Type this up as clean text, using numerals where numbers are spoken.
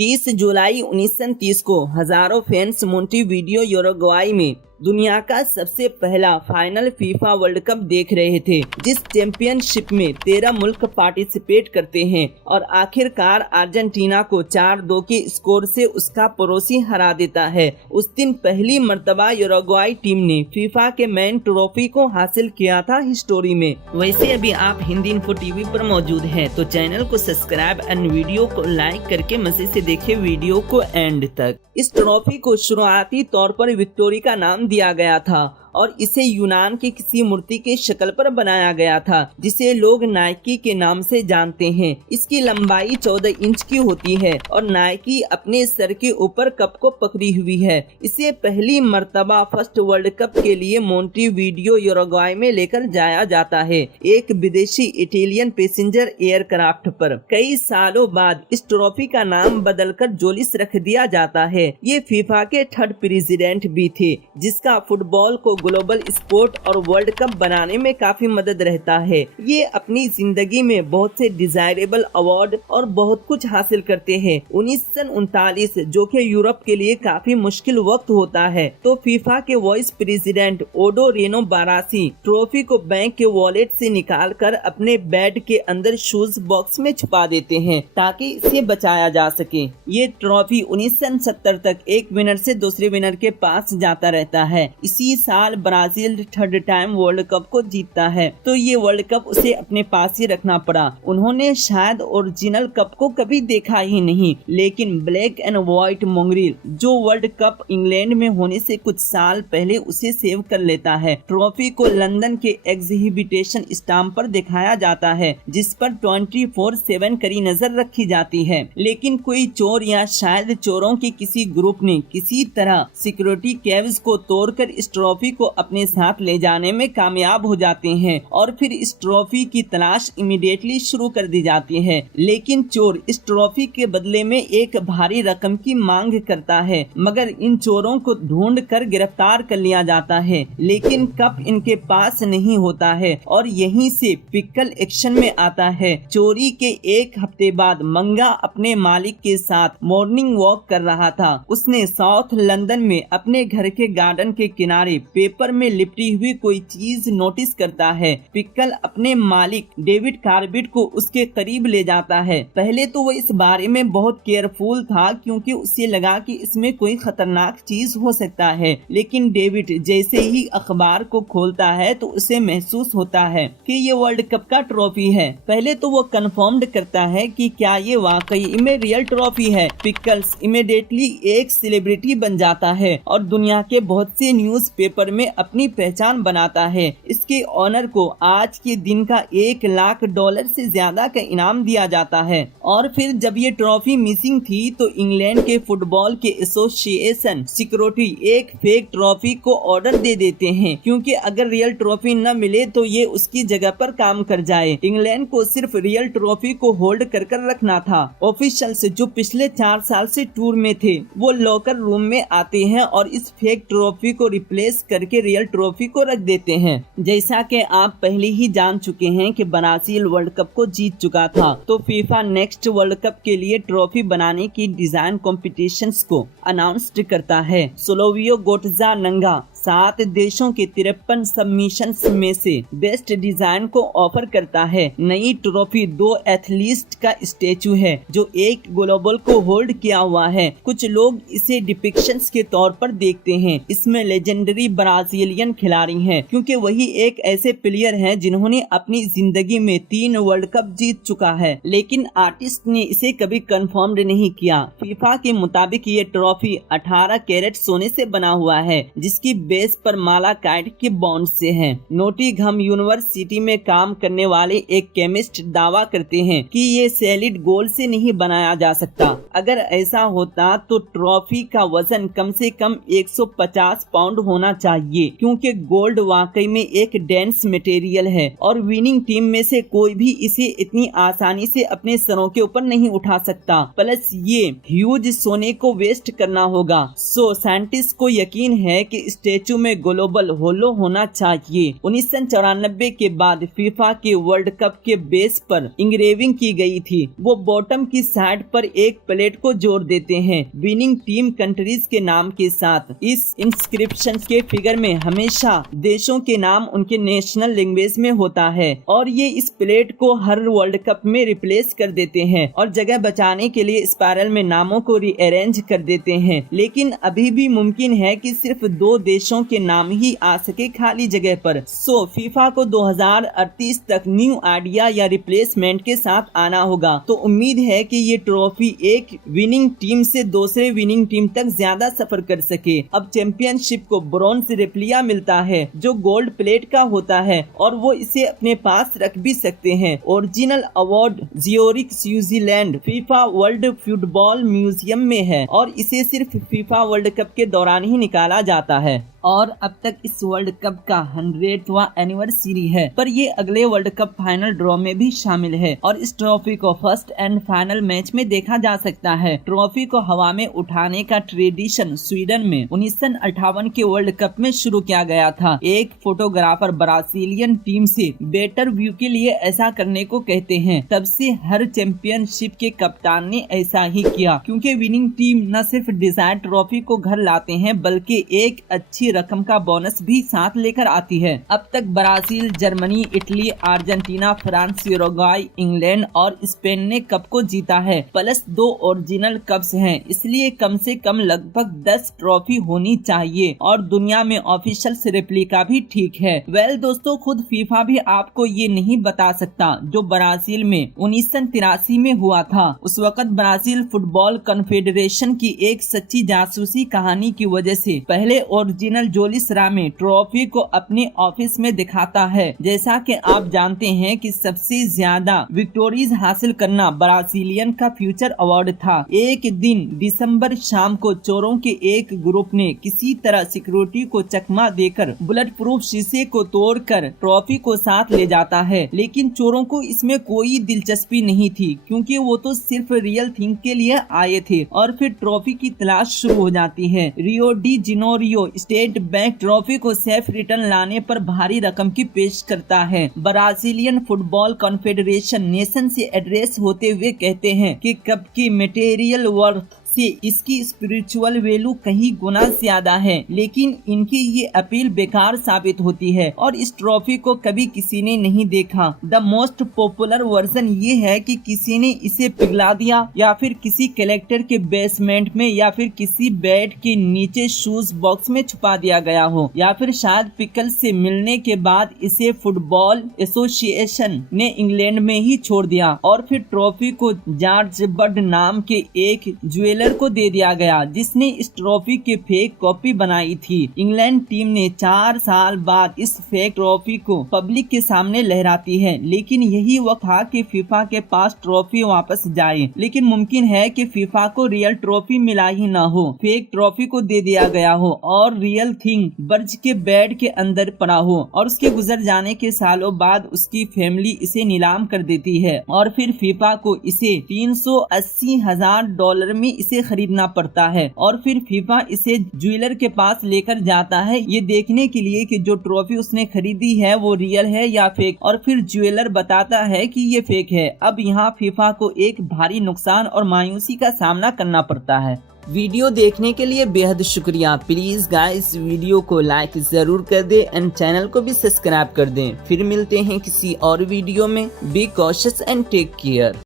30 जुलाई 1930 को हजारों fans Montevideo यूरुग्वाई में दुनिया का सबसे पहला फाइनल फीफा वर्ल्ड कप देख रहे थे, जिस चैंपियनशिप में 13 मुल्क पार्टिसिपेट करते हैं और आखिरकार अर्जेंटीना को 4-2 के स्कोर से उसका पड़ोसी हरा देता है। उस दिन पहली मर्तबा यूरुग्वाई टीम ने फीफा के मेन ट्रॉफी को हासिल किया था हिस्टोरी में। वैसे अभी आप हिंदी इन्फो टीवी पर मौजूद हैं, तो चैनल को सब्सक्राइब और वीडियो को लाइक करके मजे से देखें वीडियो को एंड तक। इस ट्रॉफी को शुरुआती तौर पर विक्टोरी का नाम दिया गया था और इसे यूनान की किसी मूर्ति के शक्ल पर बनाया गया था, जिसे लोग नाइकी के नाम से जानते हैं। इसकी लंबाई 14 इंच की होती है और नाइकी अपने सर के ऊपर कप को पकड़ी हुई है। इसे पहली मर्तबा फर्स्ट वर्ल्ड कप के लिए मोंटेवीडियो यूरुग्वाई में लेकर जाया जाता है, एक विदेशी इटालियन पैसेंजर एयरक्राफ्ट पर। कई सालों बाद इस ट्रॉफी का नाम बदलकर जोलिस रख दिया जाता है। ये फीफा के 3rd प्रेसिडेंट भी थे, जिसका फुटबॉल को ग्लोबल स्पोर्ट और वर्ल्ड कप बनाने में काफी मदद रहता है। ये अपनी जिंदगी में बहुत से डिजायरेबल अवार्ड और बहुत कुछ हासिल करते हैं। 1939 जो कि यूरोप के लिए काफी मुश्किल वक्त होता है, तो फीफा के वाइस प्रेसिडेंट ओडो रेनो बारासी ट्रॉफी को बैंक के वॉलेट से निकालकर अपने बेड के अंदर शूज बॉक्स में छुपा देते हैं ताकि इसे बचाया जा सके। ये ट्रॉफी 1970 तक एक विनर से दूसरे विनर के पास जाता रहता है। इसी साल Brazil 3rd time world cup को जीतता है, तो ये वर्ल्ड कप उसे अपने पास ही रखना पड़ा। उन्होंने शायद ओरिजिनल कप को कभी देखा ही नहीं, लेकिन ब्लैक एंड व्हाइट मोंगरील जो वर्ल्ड कप इंग्लैंड में होने से कुछ साल पहले उसे सेव कर लेता है। ट्रॉफी को लंदन के एग्जीबिशन स्टैम्प पर दिखाया जाता है, जिस पर 24/7 कड़ी नजर रखी जाती है। लेकिन कोई चोर या शायद चोरों के किसी ग्रुप ने किसी तरह सिक्योरिटी कैव्स को तोड़कर इस ट्रॉफी को अपने साथ ले जाने में कामयाब हो जाते हैं और फिर इस ट्रॉफी की तलाश इमीडिएटली शुरू कर दी जाती है। लेकिन चोर इस ट्रॉफी के बदले में एक भारी रकम की मांग करता है, मगर इन चोरों को ढूंढ कर गिरफ्तार कर लिया जाता है। लेकिन कप इनके पास नहीं होता है और यहीं से पिकल एक्शन में आता है। चोरी के एक हफ्ते बाद मंगा अपने मालिक के साथ मॉर्निंग वॉक कर रहा था। उसने साउथ लंदन में अपने घर के गार्डन के किनारे पेपर में लिपटी हुई कोई चीज नोटिस करता है। पिकल अपने मालिक डेविड कार्बिट को उसके करीब ले जाता है। पहले तो वो इस बारे में बहुत केयरफुल था, क्योंकि उसे लगा कि इसमें कोई खतरनाक चीज हो सकता है। लेकिन डेविड जैसे ही अखबार को खोलता है तो उसे महसूस होता है कि ये वर्ल्ड कप का ट्रॉफी है। पहले तो वो कंफर्म करता है कि क्या ये वाकई में रियल ट्रॉफी है। पिकल्स इमीडिएटली एक सेलिब्रिटी बन जाता है और दुनिया के बहुत से न्यूज़पेपर में अपनी पहचान बनाता है। इसके ऑनर को आज के दिन का $1 लाख से ज्यादा का इनाम दिया जाता है। और फिर जब ये ट्रॉफी मिसिंग थी तो इंग्लैंड के फुटबॉल के एसोसिएशन सिक्योरिटी एक फेक ट्रॉफी को ऑर्डर दे देते हैं, क्योंकि अगर रियल ट्रॉफी न मिले तो ये उसकी जगह पर काम कर जाए। इंग्लैंड को सिर्फ रियल ट्रॉफी को होल्ड कर रखना था। ऑफिशियल्स जो पिछले 4 साल से टूर में थे, वो लॉकर रूम में आते हैं और इस फेक ट्रॉफी को रिप्लेस करके रियल ट्रॉफी को रख देते हैं। जैसा कि आप पहले ही जान चुके हैं कि ब्राजील वर्ल्ड कप को जीत चुका था, तो फीफा नेक्स्ट वर्ल्ड कप के लिए ट्रॉफी बनाने की डिजाइन कॉम्पिटिशन्स को अनाउंस करता है। सोलोवियो गोटजा नंगा 7 देशों के 53 सबमिशंस में से बेस्ट डिजाइन को ऑफर करता है। नई ट्रॉफी 2 एथलीट का स्टेचू है जो एक ग्लोबल को होल्ड किया हुआ है। कुछ लोग इसे डिपिक्शंस के तौर पर देखते हैं। इसमें लेजेंडरी ब्राजीलियन खिलाड़ी हैं, क्योंकि वही एक ऐसे प्लेयर हैं जिन्होंने अपनी जिंदगी में 3 वर्ल्ड कप जीत चुका है। लेकिन आर्टिस्ट ने इसे कभी कंफर्म नहीं किया। फीफा के मुताबिक ये ट्रॉफी 18 कैरेट सोने से बना हुआ है, जिसकी बेस पर मालाकाइट के बॉन्ड से है। नोटिंघम यूनिवर्सिटी में काम करने वाले एक केमिस्ट दावा करते हैं कि ये सॉलिड गोल्ड से नहीं बनाया जा सकता। अगर ऐसा होता तो ट्रॉफी का वजन कम से कम 150 पाउंड होना चाहिए, क्योंकि गोल्ड वाकई में एक डेंस मटेरियल है और विनिंग टीम में से कोई भी इसे इतनी आसानी से अपने सरों के ऊपर नहीं उठा सकता। प्लस ये ह्यूज सोने को वेस्ट करना होगा। सो साइंटिस्ट को यकीन है कि स्टेचू स्टेचू में ग्लोबल होलो होना चाहिए। 1994 के बाद फीफा के वर्ल्ड कप के बेस पर इंग्रेविंग की गई थी। वो बॉटम की साइड पर एक प्लेट को जोड़ देते हैं विनिंग टीम कंट्रीज के नाम के साथ। इस इंस्क्रिप्शन के फिगर में हमेशा देशों के नाम उनके नेशनल लैंग्वेज में होता है और ये इस प्लेट को हर वर्ल्ड कप में रिप्लेस कर देते हैं और जगह बचाने के लिए स्पाइरल में नामों को रीअरेंज कर देते हैं। लेकिन अभी भी मुमकिन है कि सिर्फ 2 देशों के नाम ही आ सके खाली जगह पर। सो फीफा को 2038 तक न्यू आइडिया या रिप्लेसमेंट के साथ आना होगा। तो उम्मीद है कि ये ट्रॉफी एक विनिंग टीम से दूसरे विनिंग टीम तक ज्यादा सफर कर सके। अब चैंपियनशिप को ब्रॉन्ज रेप्लिका मिलता है जो गोल्ड प्लेट का होता है और वो इसे अपने पास रख भी सकते हैं। Original award Zurich Switzerland FIFA world football museum में है और इसे सिर्फ फीफा वर्ल्ड कप के दौरान ही निकाला जाता है और अब तक इस वर्ल्ड कप का 100वां एनिवर्सरी है, पर ये अगले वर्ल्ड कप फाइनल ड्रॉ में भी शामिल है और इस ट्रॉफी को फर्स्ट एंड फाइनल मैच में देखा जा सकता है। ट्रॉफी को हवा में उठाने का ट्रेडिशन स्वीडन में 1958 के वर्ल्ड कप में शुरू किया गया था। एक फोटोग्राफर ब्राजीलियन टीम से बेटर व्यू के लिए ऐसा करने को कहते हैं। तब से हर चैंपियनशिप के कप्तान ने ऐसा ही किया, क्योंकि विनिंग टीम न सिर्फ डिजायर्ड ट्रॉफी को घर लाते हैं बल्कि एक अच्छी रकम का बोनस भी साथ लेकर आती है। अब तक Brazil, Germany, Italy, Argentina, France, यूरुग्वाई, England और स्पेन ने कप को जीता है, प्लस 2 ओरिजिनल कप्स हैं। इसलिए कम से कम लगभग 10 ट्रॉफी होनी चाहिए और दुनिया में ऑफिशियल रेप्लिका भी ठीक है। वेल दोस्तों, खुद फीफा भी आपको ये नहीं बता सकता जो ब्राजील में 1983 में हुआ था। उस वक्त ब्राजील फुटबॉल कॉन्फेडरेशन की एक सच्ची जासूसी कहानी की वजह से पहले ओरिजिनल जोलिस रामे ट्रॉफी को अपने ऑफिस में दिखाता है। जैसा कि आप जानते हैं कि सबसे ज्यादा विक्टोरीज हासिल करना ब्राजीलियन का फ्यूचर अवार्ड था। एक दिन दिसंबर शाम को चोरों के एक ग्रुप ने किसी तरह सिक्योरिटी को चकमा देकर बुलेट प्रूफ शीशे को तोड़कर ट्रॉफी को साथ ले जाता है। लेकिन चोरों को इसमें कोई दिलचस्पी नहीं थी, क्योंकि वो तो सिर्फ रियल थिंग के लिए आए थे। और फिर ट्रॉफी की तलाश शुरू हो जाती है। Rio de Janeiro state bank trophy को सेफ रिटर्न लाने पर भारी रकम की पेश करता है। ब्राजीलियन फुटबॉल कॉन्फेडरेशन नेशन से एड्रेस होते हुए कहते हैं कि कप की मटेरियल वर्थ से इसकी स्पिरिचुअल वैल्यू कहीं गुना ज्यादा है, लेकिन इनकी ये अपील बेकार साबित होती है और इस ट्रॉफी को कभी किसी ने नहीं देखा। द मोस्ट पॉपुलर वर्जन ये है कि किसी ने इसे पिघला दिया या फिर किसी कलेक्टर के बेसमेंट में या फिर किसी बेड के नीचे शूज बॉक्स में छुपा दिया गया हो, या फिर शायद पिकल से मिलने के बाद इसे फुटबॉल एसोसिएशन ने इंग्लैंड में ही छोड़ दिया और फिर ट्रॉफी को जॉर्ज बर्ड नाम के एक ज्वेलर को दे दिया गया जिसने इस ट्रॉफी के फेक कॉपी बनाई थी। इंग्लैंड टीम ने 4 साल बाद इस फेक ट्रॉफी को पब्लिक के सामने लहराती है, लेकिन यही वक्त था कि फीफा के पास ट्रॉफी वापस जाए। लेकिन मुमकिन है कि फीफा को रियल ट्रॉफी मिला ही न हो, फेक ट्रॉफी को दे दिया गया हो और रियल थिंग बर्ज के बेड के अंदर पड़ा हो और उसके गुजर जाने के सालों बाद उसकी फैमिली इसे नीलाम कर देती है और फिर फीफा को इसे $380,000 में इसे खरीदना पड़ता है और फिर फीफा इसे ज्वेलर के पास लेकर जाता है ये देखने के लिए कि जो ट्रॉफी उसने खरीदी है वो रियल है या फेक, और फिर ज्वेलर बताता है कि ये फेक है। अब यहाँ फीफा को एक भारी नुकसान और मायूसी का सामना करना पड़ता है। वीडियो देखने के लिए बेहद शुक्रिया। प्लीज गाइस वीडियो को लाइक जरूर कर दें एंड चैनल को भी सब्सक्राइब कर दें। फिर मिलते हैं किसी और वीडियो में। Be cautious and take care.